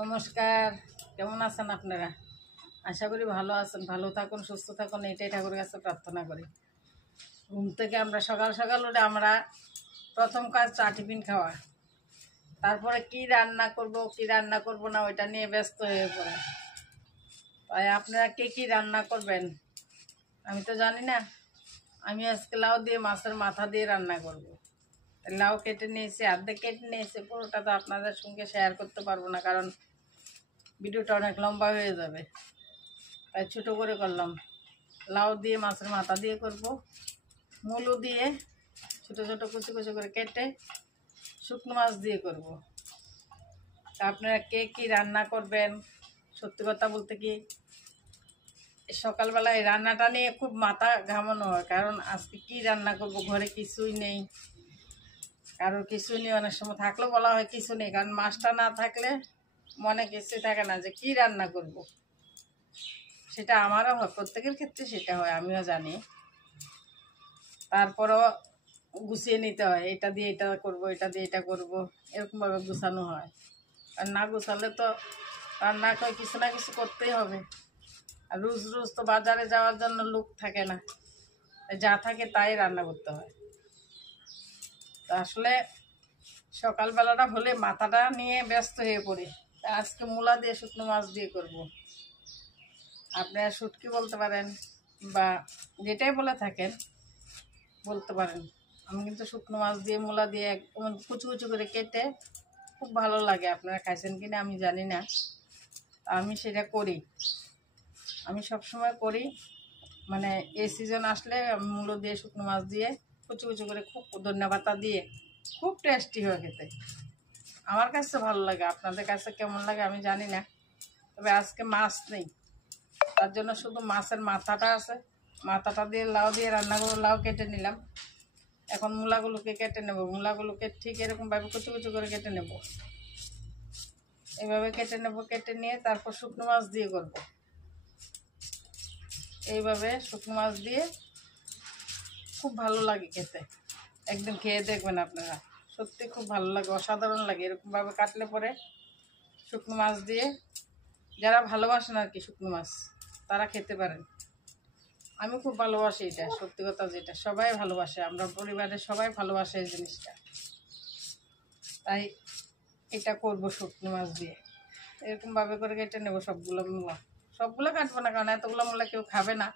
নমস্কার, কেমন আছেন আপনারা? আশা করি ভালো আছেন। ভালো থাকুন, সুস্থ থাকুন, এটাই ঠাকুরের কাছে প্রার্থনা করি। ঘুম থেকে আমরা সকাল সকাল উঠে আমরা প্রথম কাজ চা টিফিন খাওয়া, তারপরে কি রান্না করব না ওইটা নিয়ে ব্যস্ত হয়ে পড়ে। তাই আপনারা কে কী রান্না করবেন আমি তো জানি না। আমি আজকে লাউ দিয়ে মাছের মাথা দিয়ে রান্না করব। লাউ কেটে নিয়েছি, অর্ধেক কেটে নিয়েছি, পুরোটা তো আপনাদের সঙ্গে শেয়ার করতে পারবো না, কারণ ভিডিওটা অনেক লম্বা হয়ে যাবে। তাই ছোটো করে করলাম। লাউ দিয়ে মাছের মাথা দিয়ে করব, মূলো দিয়ে ছোটো ছোটো কুচি কুচি করে কেটে শুকনো মাছ দিয়ে করব। তা আপনারা কে কী রান্না করবেন? সত্যি কথা বলতে কি, সকালবেলায় রান্নাটা নিয়ে খুব মাথা ঘামানো হয়, কারণ আজকে কি রান্না করব, ঘরে কিছুই নেই, কারোর কিছুই নেই। অনেক সময় থাকলেও বলা হয় কিছু নেই, কারণ মাছটা না থাকলে মনে কিছুই থাকে না যে কি রান্না করব। সেটা আমারও হয়, প্রত্যেকের ক্ষেত্রে সেটা হয়, আমিও জানি। তারপরও গুছিয়ে নিতে হয়, এটা দিয়ে এটা করব, এটা দিয়ে এটা করব, এরকমভাবে গুছানো হয়। আর না গুছালে তো রান্না করে কিছু না কিছু করতেই হবে। আর রোজ রোজ তো বাজারে যাওয়ার জন্য লোক থাকে না, যা থাকে তাই রান্না করতে হয়। তা আসলে সকালবেলাটা হলে মাথাটা নিয়ে ব্যস্ত হয়ে পড়ি। আজকে মূলা দিয়ে শুকনো মাছ দিয়ে করব। আপনারা শুটকি বলতে পারেন বা যেটাই বলে থাকেন বলতে পারেন। আমি কিন্তু শুকনো মাছ দিয়ে মূলা দিয়ে একদম কুচু কুচু করে কেটে খুব ভালো লাগে। আপনারা খাইছেন কিনা আমি জানি না, আমি সেটা করি। আমি সবসময় করি, মানে এই সিজন আসলে আমি মূলো দিয়ে শুকনো মাছ দিয়ে কুচু কুচু করে খুব ধন্যবাদ দিয়ে খুব টেস্টি হয় খেতে। আমার কাছে ভালো লাগে, আপনাদের কাছে কেমন লাগে আমি জানি না। তবে আজকে মাছ নেই, তার জন্য শুধু মাছের মাথাটা আছে। মাথাটা দিয়ে লাউ দিয়ে রান্না করবো। লাউ কেটে নিলাম, এখন মূলাগুলোকে কেটে নেব। মূলাগুলোকে ঠিক এরকমভাবে কুচু কুচু করে কেটে নেব, এইভাবে কেটে নেব। কেটে নিয়ে তারপর শুকনো মাছ দিয়ে করব। এইভাবে শুকনো মাছ দিয়ে খুব ভালো লাগে খেতে। একদিন খেয়ে দেখবেন আপনারা, সত্যি খুব ভালো লাগে, অসাধারণ লাগে। এরকমভাবে কাটলে পরে শুকনো মাছ দিয়ে যারা ভালোবাসেন আর কি শুকনো মাছ, তারা খেতে পারেন। আমি খুব ভালোবাসি এটা, সত্যি কথা যেটা সবাই ভালোবাসে, আমরা পরিবারের সবাই ভালোবাসে এই জিনিসটা। তাই এটা করব শুকনো মাছ দিয়ে। এরকমভাবে করে কেটে নেব সবগুলো মূলা। সবগুলো কাটবো না, কারণ এতগুলো মূলা কেউ খাবে না।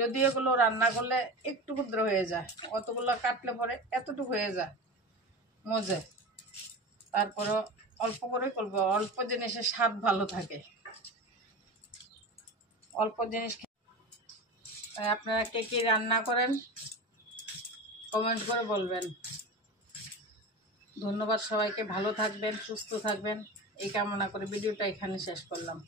যদি এগুলো রান্না করলে একটু ক্ষুদ্র হয়ে যায়, অতগুলো কাটলে পরে এতটুকু হয়ে যায় মজে। তারপরও অল্প করে করবো, অল্প জিনিসের স্বাদ ভালো থাকে। অল্প জিনিস আপনারা কে কী রান্না করেন কমেন্ট করে বলবেন। ধন্যবাদ সবাইকে, ভালো থাকবেন, সুস্থ থাকবেন এই কামনা করে ভিডিওটা এখানে শেষ করলাম।